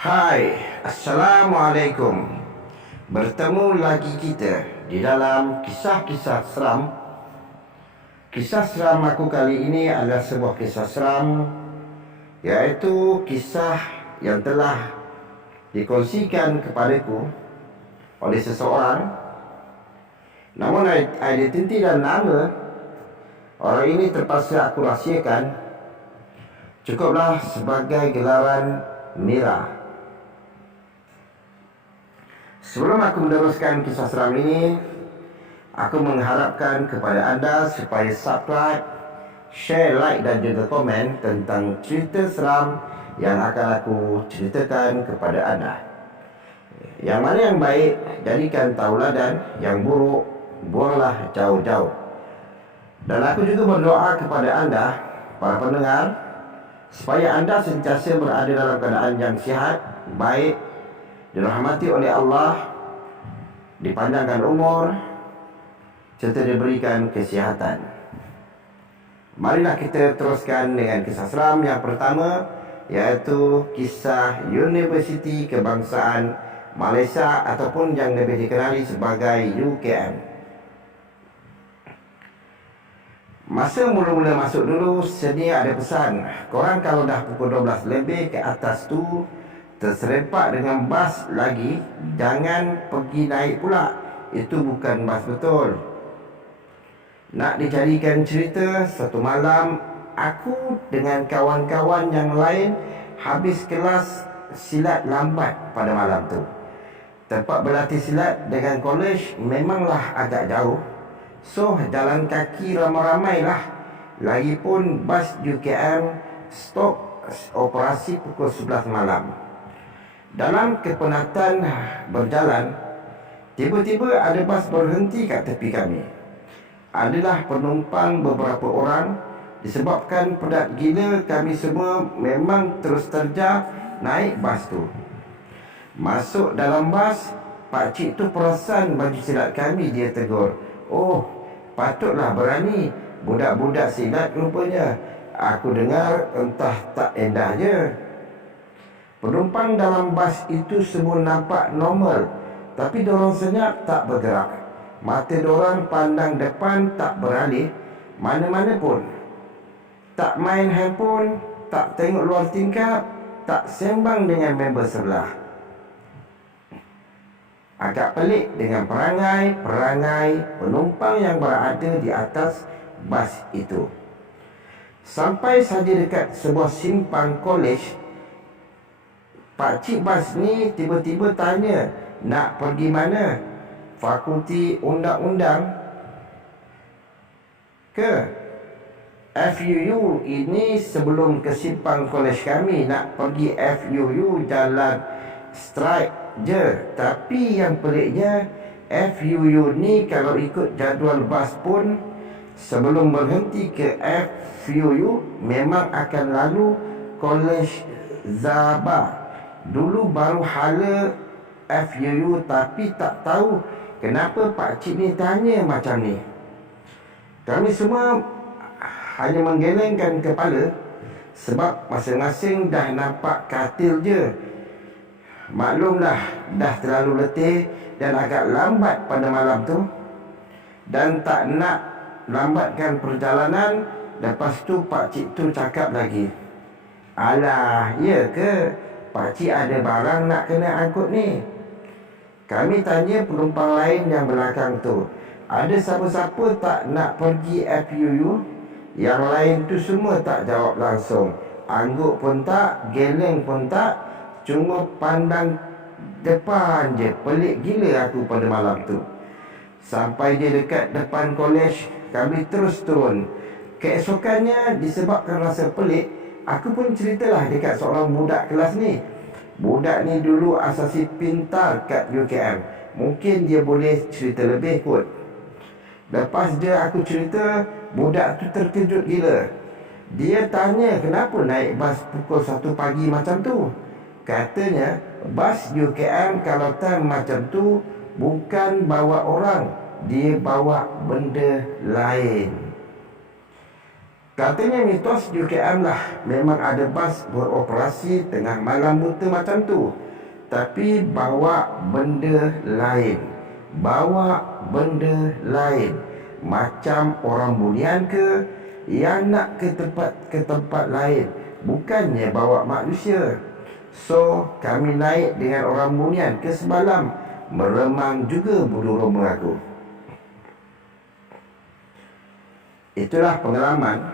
Hai, Assalamualaikum. Bertemu lagi kita di dalam kisah-kisah seram. Kisah seram aku kali ini adalah sebuah kisah seram, iaitu kisah yang telah dikongsikan kepadaku oleh seseorang. Namun identiti dan nama orang ini terpaksa aku rahsiakan. Cukuplah sebagai gelaran Mira. Sebelum aku meneruskan kisah seram ini, aku mengharapkan kepada anda supaya subscribe, share, like dan juga komen tentang cerita seram yang akan aku ceritakan kepada anda. Yang mana yang baik, jadikan tauladan, yang buruk, buanglah jauh-jauh. Dan aku juga berdoa kepada anda, para pendengar, supaya anda sentiasa berada dalam keadaan yang sihat, baik, dirahmati oleh Allah, dipanjangkan umur, serta diberikan kesihatan. Marilah kita teruskan dengan kisah seram yang pertama, iaitu kisah Universiti Kebangsaan Malaysia ataupun yang lebih dikenali sebagai UKM. Masa mula-mula masuk dulu, sedia ada pesan, korang kalau dah pukul 12 lebih ke atas tu terserempak dengan bas lagi, jangan pergi naik pula. Itu bukan bas betul. Nak dijadikan cerita, satu malam aku dengan kawan-kawan yang lain habis kelas silat lambat pada malam tu. Tempat berlatih silat dengan kolej memanglah agak jauh, so jalan kaki ramai-ramai lah. Lagipun bas UKM stop operasi pukul 11 malam. Dalam kepenatan berjalan, tiba-tiba ada bas berhenti kat tepi kami. Adalah penumpang beberapa orang. Disebabkan penat gila, kami semua memang terus terja naik bas tu. Masuk dalam bas, pakcik tu perasan baju silat kami. Dia tegur, "Oh, patutlah berani, budak-budak silat rupanya. Aku dengar entah tak endah je." Penumpang dalam bas itu semua nampak normal, tapi dorang senyap tak bergerak. Mata dorang pandang depan tak beralih mana-mana pun. Tak main handphone, tak tengok luar tingkap, tak sembang dengan member sebelah. Agak pelik dengan perangai penumpang yang berada di atas bas itu. Sampai saja dekat sebuah simpang kolej, pakcik bas ni tiba-tiba tanya, nak pergi mana? Fakulti Undang-Undang ke? FUU. Ini sebelum ke simpang kolej kami. Nak pergi FUU jalan straight je. Tapi yang peliknya, FUU ni kalau ikut jadual bas pun, sebelum berhenti ke FUU memang akan lalu kolej Zabah. Dulu baru hala FUU, tapi tak tahu kenapa pakcik ni tanya macam ni. Kami semua hanya menggelengkan kepala, sebab masing-masing dah nampak katil je. Maklumlah, dah terlalu letih dan agak lambat pada malam tu. Dan tak nak lambatkan perjalanan, Lepas tu pakcik tu cakap lagi, "Alah, ya ke? Pakcik ada barang nak kena angkut ni." Kami tanya penumpang lain yang belakang tu, "Ada siapa-siapa tak nak pergi FUU?" Yang lain tu semua tak jawab langsung. Angguk pun tak, geleng pun tak, cuma pandang depan je. Pelik gila aku pada malam tu. Sampai dia dekat depan kolej, kami terus turun. Keesokannya, disebabkan rasa pelik, aku pun ceritalah dekat seorang budak kelas ni. Budak ni dulu asasi pintar kat UKM. Mungkin dia boleh cerita lebih kot. Lepas dia aku cerita, budak tu terkejut gila. Dia tanya kenapa naik bas pukul 1 pagi macam tu. Katanya bas UKM kalau time macam tu bukan bawa orang, dia bawa benda lain. Katanya mitos UKM lah, memang ada bas beroperasi tengah malam buta macam tu, tapi bawa benda lain. Bawa benda lain, macam orang bunian ke, yang nak ke tempat lain, bukannya bawa manusia. So kami naik dengan orang bunian ke semalam, meremang juga bulu roma aku. Itulah pengalaman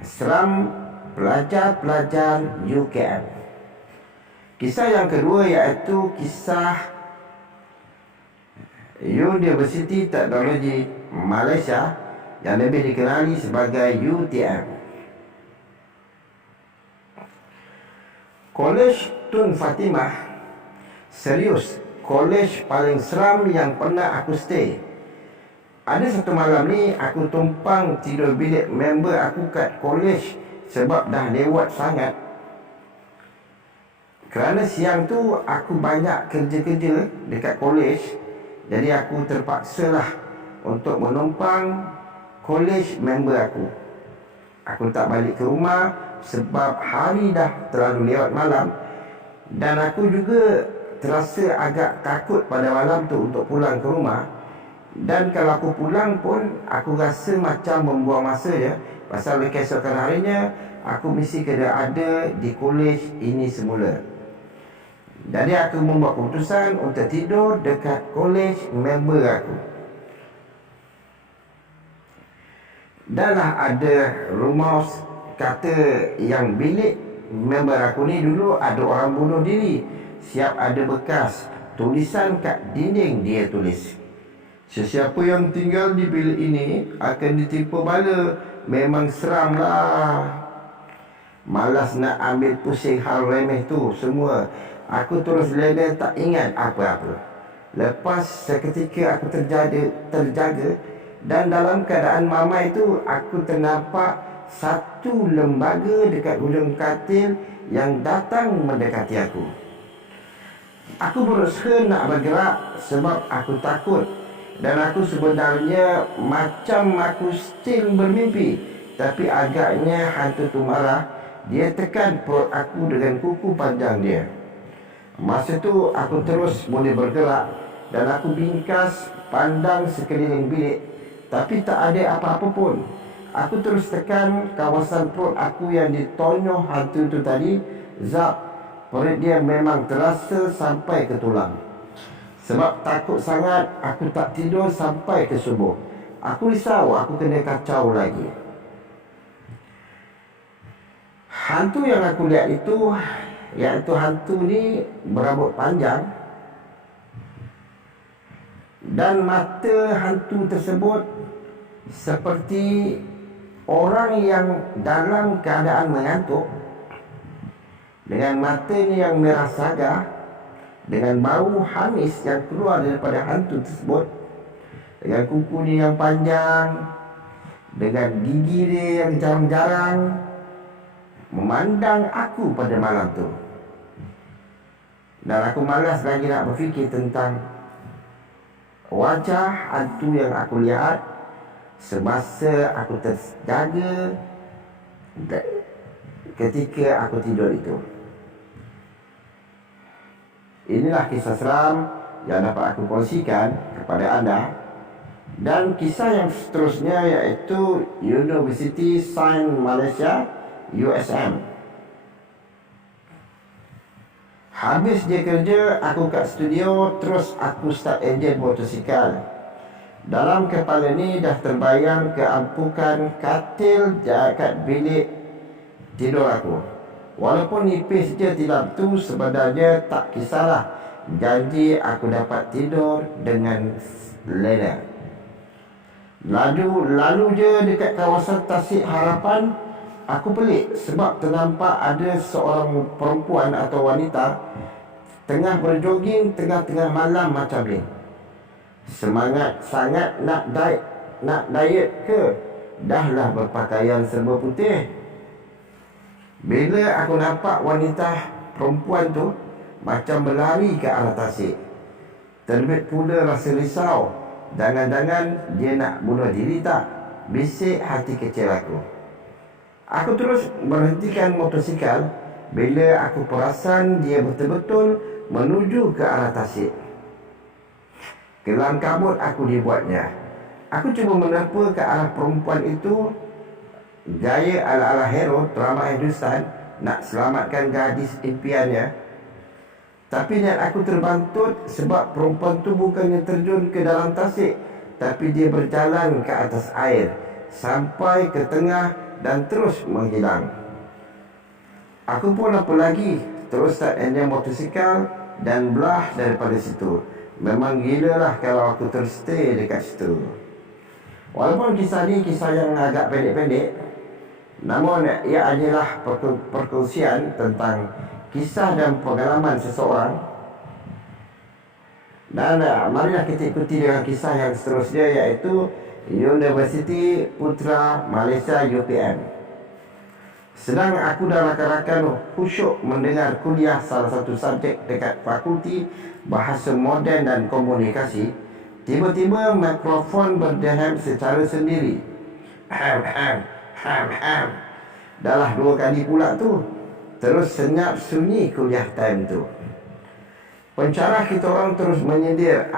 seram pelajar-pelajar UKM. Kisah yang kedua iaitu kisah University Teknologi Malaysia yang lebih dikenali sebagai UTM. Kolej Tun Fatimah, serius, kolej paling seram yang pernah aku stay. Ada satu malam ni aku tumpang tidur bilik member aku kat kolej sebab dah lewat sangat. Kerana siang tu aku banyak kerja-kerja dekat kolej, jadi aku terpaksalah untuk menumpang kolej member aku. Aku tak balik ke rumah sebab hari dah terlalu lewat malam, dan aku juga terasa agak takut pada malam tu untuk pulang ke rumah. Dan kalau aku pulang pun aku rasa macam membuang masa je, pasal keesokan harinya aku mesti kena ada di kolej ini semula. Jadi aku membuat keputusan untuk tidur dekat kolej member aku. Dan lah ada rumor kata yang bilik member aku ni dulu ada orang bunuh diri. Siap ada bekas tulisan kat dinding, dia tulis, "Sesiapa yang tinggal di bilik ini akan ditimpa bala." Memang seram lah. Malas nak ambil pusing hal remeh tu semua. Aku terus lena tak ingat apa-apa. Lepas seketika aku terjaga, dan dalam keadaan mamai tu aku ternampak satu lembaga dekat hujung katil yang datang mendekati aku. Aku berusaha nak bergerak sebab aku takut, dan aku sebenarnya macam aku still bermimpi. Tapi agaknya hantu tu marah. Dia tekan perut aku dengan kuku panjang dia. Masa tu aku terus boleh bergerak, dan aku bingkas pandang sekeliling bilik, tapi tak ada apa-apa pun. Aku terus tekan kawasan perut aku yang ditonyoh hantu tu tadi. Zap, perut dia memang terasa sampai ke tulang. Sebab takut sangat, aku tak tidur sampai ke subuh. Aku risau aku kena kacau lagi. Hantu yang aku lihat itu, iaitu hantu ni berambut panjang, dan mata hantu tersebut seperti orang yang dalam keadaan mengantuk, dengan matanya yang merah saga, dengan bau hamis yang keluar daripada hantu tersebut, dengan kukunya yang panjang, dengan gigi dia yang jarang-jarang memandang aku pada malam tu. Dan aku malas lagi nak berfikir tentang wajah hantu yang aku lihat semasa aku terjaga ketika aku tidur itu. Inilah kisah seram yang dapat aku kongsikan kepada anda. Dan kisah yang seterusnya iaitu University Science Malaysia, USM. Habis dia kerja, aku kat studio, terus aku start enjin motosikal. Dalam kepala ni dah terbayang keampukan katil dekat bilik tidur aku. Walaupun nipis je tilam tu, sebenarnya tak kisahlah. Janji aku dapat tidur dengan lena. Lalu je dekat kawasan Tasik Harapan, aku pelik sebab ternampak ada seorang perempuan atau wanita tengah berjoging tengah-tengah malam macam ni. Semangat sangat nak diet ke? Dahlah berpakaian serba putih. Bila aku nampak wanita perempuan tu macam berlari ke arah Tasik, terbit pula rasa risau. Jangan-jangan dia nak bunuh diri tak? Bisik hati kecil aku. Aku terus berhentikan motosikal bila aku perasan dia betul-betul menuju ke arah Tasik. Kelam kabut aku dibuatnya. Aku cuba menerpa ke arah perempuan itu, gaya ala-ala hero drama Hindustan, nak selamatkan gadis impiannya. Tapi niat aku terbantut sebab perempuan tu bukannya terjun ke dalam Tasik, tapi dia berjalan ke atas air sampai ke tengah dan terus menghilang. Aku pun apa lagi, terus start enjin motosikal dan belah daripada situ. Memang gila lah kalau aku terus stay dekat situ. Walaupun kisah ni kisah yang agak pendek-pendek, namun ia adalah perkongsian tentang kisah dan pengalaman seseorang. Dan marilah kita ikuti dengan kisah yang seterusnya, iaitu University Putra Malaysia, UPM. Sedang aku dan rakan-rakan khusyuk mendengar kuliah salah satu subjek dekat Fakulti Bahasa Moden dan Komunikasi, tiba-tiba mikrofon berdeham secara sendiri. Dahlah 2 kali pula tu. Terus senyap sunyi kuliah time tu. Pencarah kita orang terus menyindir,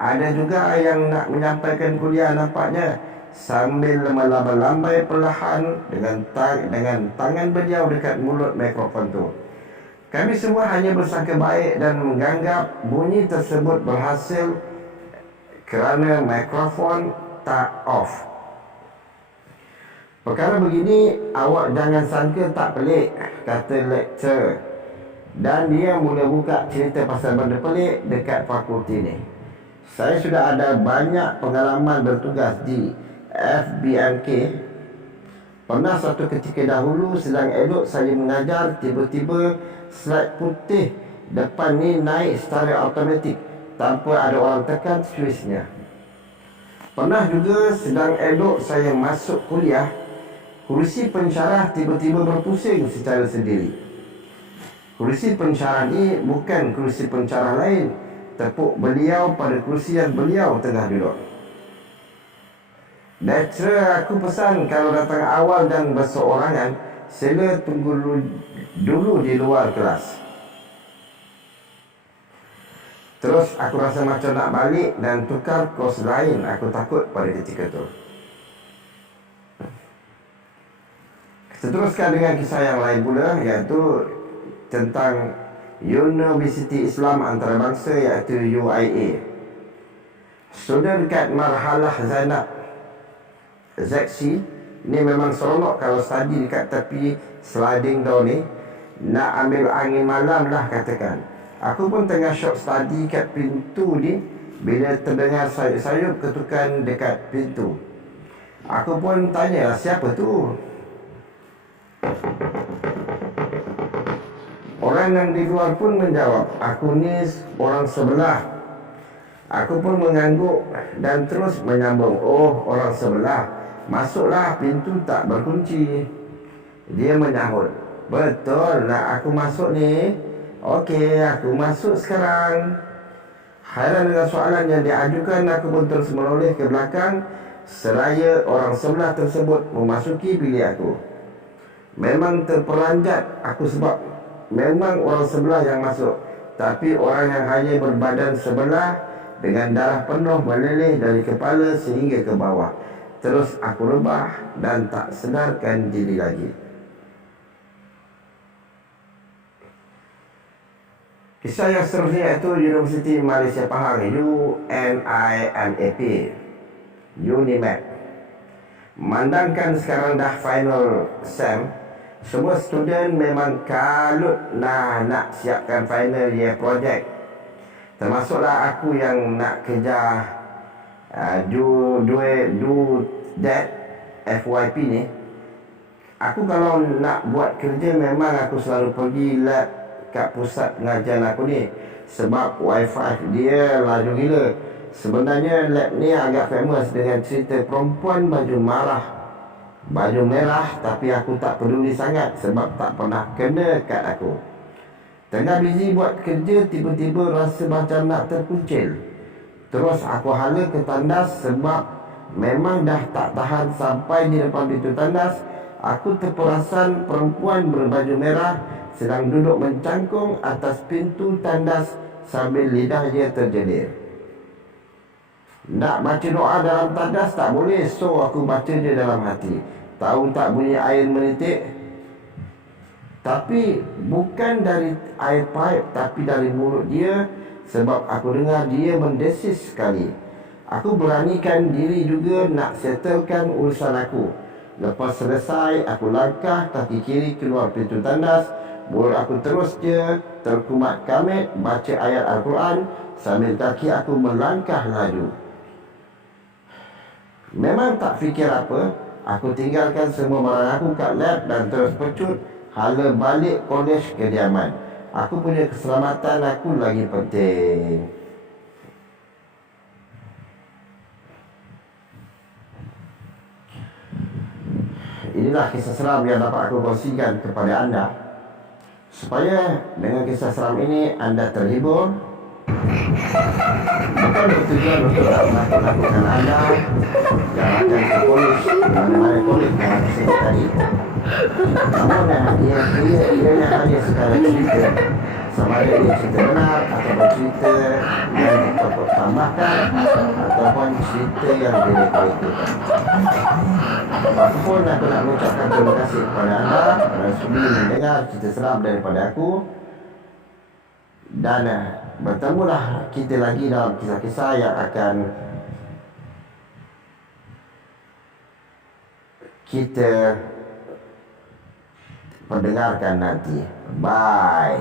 ada juga yang nak menyampaikan kuliah nampaknya, sambil melambai-lambai perlahan dengan tangan beliau dekat mulut mikrofon tu. Kami semua hanya bersangka baik dan menganggap bunyi tersebut berhasil kerana mikrofon tak off. Perkara begini awak jangan sangka tak pelik, kata lecturer. Dan dia mula buka cerita pasal benda pelik dekat fakulti ni. Saya sudah ada banyak pengalaman bertugas di FBMK. Pernah satu ketika dahulu sedang elok saya mengajar, tiba-tiba slide putih depan ni naik secara automatik tanpa ada orang tekan switchnya. Pernah juga sedang elok saya masuk kuliah, kursi pensyarah tiba-tiba berpusing secara sendiri. Kursi pensyarah ni bukan kursi pensyarah lain, tepuk beliau pada kursi yang beliau tengah duduk. Lecturer aku pesan kalau datang awal dan berseorangan, sila tunggu dulu di luar kelas. Terus aku rasa macam nak balik dan tukar kos lain. Aku takut pada ketika tu. Kita teruskan dengan kisah yang lain pula, iaitu tentang Universiti Islam Antarabangsa, iaitu UIA. Student dekat marhalah Zainab Zaksi ni memang seronok kalau study dekat tepi sliding door ni. Nak ambil angin malam lah katakan. Aku pun tengah shock study kat pintu ni bila terdengar sayup-sayup ketukan dekat pintu. Aku pun tanya, siapa tu? Orang yang di luar pun menjawab, aku ni orang sebelah. Aku pun mengangguk dan terus menyambung, oh orang sebelah, masuklah, pintu tak berkunci. Dia menyahut, betul nak aku masuk ni? Okey, aku masuk sekarang. Hairan dengan soalan yang diajukan, aku pun terus menoleh ke belakang seraya orang sebelah tersebut memasuki bilik aku. Memang terperanjat aku sebab memang orang sebelah yang masuk, tapi orang yang hanya berbadan sebelah dengan darah penuh meleleh dari kepala sehingga ke bawah. Terus aku rebah dan tak sedarkan diri lagi. Kisah yang seterusnya iaitu Universiti Malaysia Pahang, UNIMAP, UNIMAP. Memandangkan sekarang dah final SEM, semua student memang kalut nak siapkan final year project. Termasuklah aku yang nak kejar do that FYP ni. Aku kalau nak buat kerja memang aku selalu pergi lab kat pusat pengajian aku ni, sebab wifi dia laju gila. Sebenarnya lab ni agak famous dengan cerita perempuan baju merah, tapi aku tak peduli sangat sebab tak pernah kena kat aku. Tengah busy buat kerja, tiba-tiba rasa macam nak terkuncil. Terus aku hala ke tandas sebab memang dah tak tahan. Sampai di depan pintu tandas, aku terperasan perempuan berbaju merah sedang duduk mencangkung atas pintu tandas sambil lidahnya terjelir. Nak baca doa dalam tandas tak boleh, so aku baca dia dalam hati. Tahu tak bunyi air menitik? Tapi bukan dari air paip, tapi dari mulut dia, sebab aku dengar dia mendesis sekali. Aku beranikan diri juga nak settlekan urusan aku. Lepas selesai, aku langkah kaki kiri keluar pintu tandas. Mulut aku terus je terkumat kamit baca ayat Al-Quran sambil kaki aku melangkah laju. Memang tak fikir apa, aku tinggalkan semua barang aku kat lab dan terus pecut hala balik kolej kediaman. Aku punya keselamatan aku lagi penting. Inilah kisah seram yang dapat aku kongsikan kepada anda, supaya dengan kisah seram ini anda terhibur. Bukan bertujuan untuk menakut-nakutkan anda. Jangan ke polis, mana-mana polis yang aku sebut tadi. Namun dia hanya sekadar cerita, sama ada dia cerita benar atau cerita yang dipotong tambahkan ataupun cerita yang direka-rekakan. Apapun aku nak mengucapkan terima kasih kepada anda kerana sudi mendengar cerita seram daripada aku. Dan bertemulah kita lagi dalam kisah-kisah yang akan kita pendengarkan nanti. Bye.